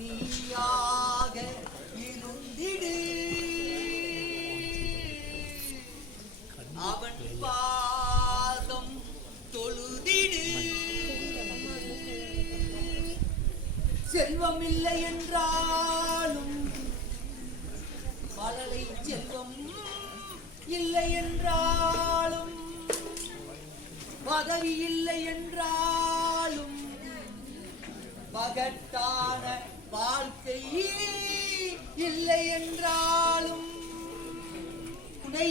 நீயாக இருந்திடு. அவன் பாதம் தொழுதிடு. செல்வம் இல்லை என்றாலும் பலரை செல்வம் பதவி இல்லை என்றாலும் பகட்டான வாழ்க்கை இல்லை என்றாலும் துணை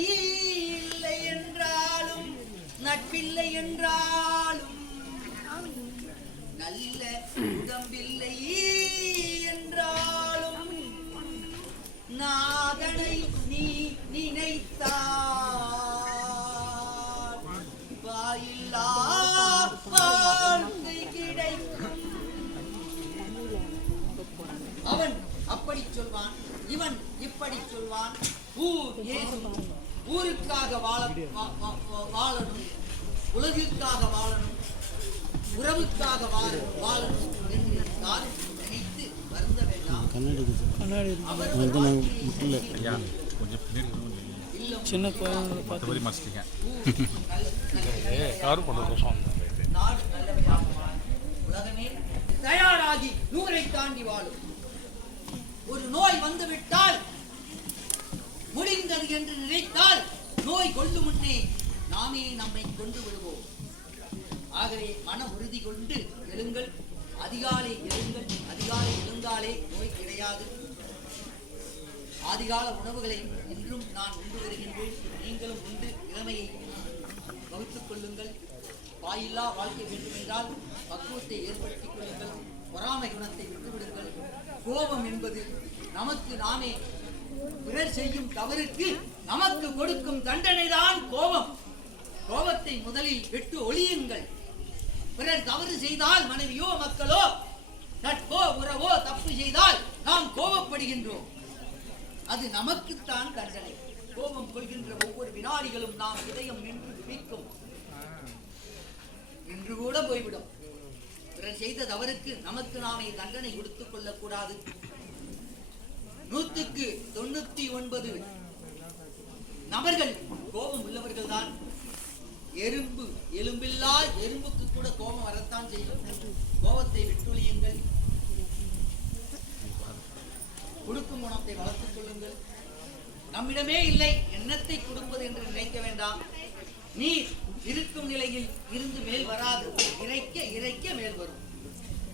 இல்லை என்றாலும் நட்பில்லை என்றாலும் நல்ல உடம்பில்லை என்றாலும் நாதனை நீ நினைத்தால் அவன் அப்படி சொல்வான் இவன் இப்படி சொல்வான். ஊர் ஏசும் ஊருக்காக வாழ வா- வா- வா- வாழணும்? உலகிற்காக வாழணும்? உறவுக்காக வாழ வாழணும்? என்று யாரும் நினைத்து வருந்த வேண்டாம். சின்ன மற்றபடி மறைச்சிட்டீங்க கவர் பண்ண தோஷம் நாடு வாழும். உலகமே தயாராகி நூறை தாண்டி வாழும். ஒரு நோய் வந்துவிட்டால் முடிந்தது என்று நினைத்தால் நோய் கொள்ளும் முன்னே நாமே நம்மை கொண்டு விடுவோம். ஆகவே மன உறுதி கொண்டு எழுங்கள். அதிகாலை எழுங்கள். அதிகாலை எழுந்தாலே நோய் கிடையாது. ஆதிகால உணவுகளை இன்றும் நான் உண்டு வருகின்றேன். நீங்களும் உண்டு இளமையை வகுத்துக் கொள்ளுங்கள். வாயில்லா வாழ்க்கை வேண்டுமென்றால் பக்குவத்தை ஏற்படுத்திக் கொள்ளுங்கள். பொறாமை குணத்தை விட்டுவிடுங்கள். கோபம் என்பது நமக்கு நாமே பிறர் செய்யும் தவறுக்கு நமக்கு கொடுக்கும் தண்டனைதான் கோபம். கோபத்தை முதலில் விட்டு ஒளியுங்கள் பிறர் தவறு செய்தால் மனைவியோ மக்களோ நட்போ உறவோ தப்பு செய்தால் நாம் கோபப்படுகின்றோம். அது நமக்குத்தான் தண்டனை. கோபம் கொள்கின்ற ஒவ்வொரு வினாடிகளும் நாம் இதயம் நின்று துடிக்கும் என்று கூட போய்விடும். பிறர் செய்த தவறுக்கு நமக்கு நாமே தண்டனை கொடுத்துக் கொள்ளக் கூடாது நூற்றுக்கு தொண்ணூத்தி ஒன்பது நபர்கள் கோபம் உள்ளவர்கள் தான் எறும்பு எலும்பில்லா எறும்புக்கு கூட கோபம் வரத்தான் செய்யும். கோபத்தை விட்டொழியுங்கள். கொடுக்கும் குணத்தை வளர்த்துக் கொள்ளுங்கள். நம்மிடமே இல்லை எண்ணத்தை கொடுப்பது என்று நினைக்க வேண்டாம். நீர் இருக்கும் நிலையில் இருந்து மேல் வராது. இறைக்க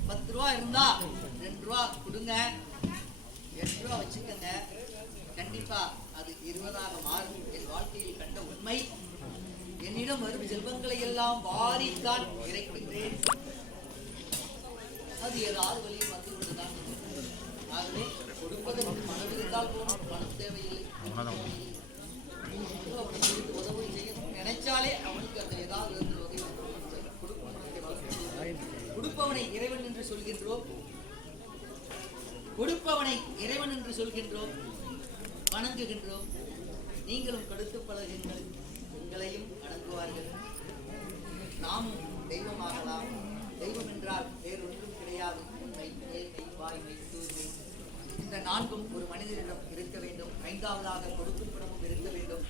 பத்து ரூபா இருந்தா ரெண்டு ரூபா கொடுங்க. எட்டு ரூபா வச்சுக்கோங்க. கண்டிப்பா அது இருபதாக மாறும். என் வாழ்க்கையில் கண்ட உண்மை. என்னிடம் வரும் செல்வங்களை எல்லாம் வாரித்தான் இறைக்கின்றேன். அது ஏதாவது வழியில் வந்து கொண்டுதான். ஆகவே கொடுப்பதற்கு மனம் இருந்தால் போதும் பணம் தேவையில்லை. சொல்கின்றோம். கொடுப்பவனை இறைவன் என்று சொல்கின்றோம். வணங்குகின்றோம். நீங்களும் கொடுத்து பழகுங்கள். உங்களையும் வணங்குவார்கள். நாமும் தெய்வமாகலாம். தெய்வம் என்றால் வேறொன்றும் கிடையாது. உண்மை நேர்மை வாய்மை தூய்மை. இந்த நான்கும் ஒரு மனிதனிடம் இருக்க வேண்டும். ஐந்தாவதாக கொடுக்கும் குணமும் இருக்க வேண்டும்.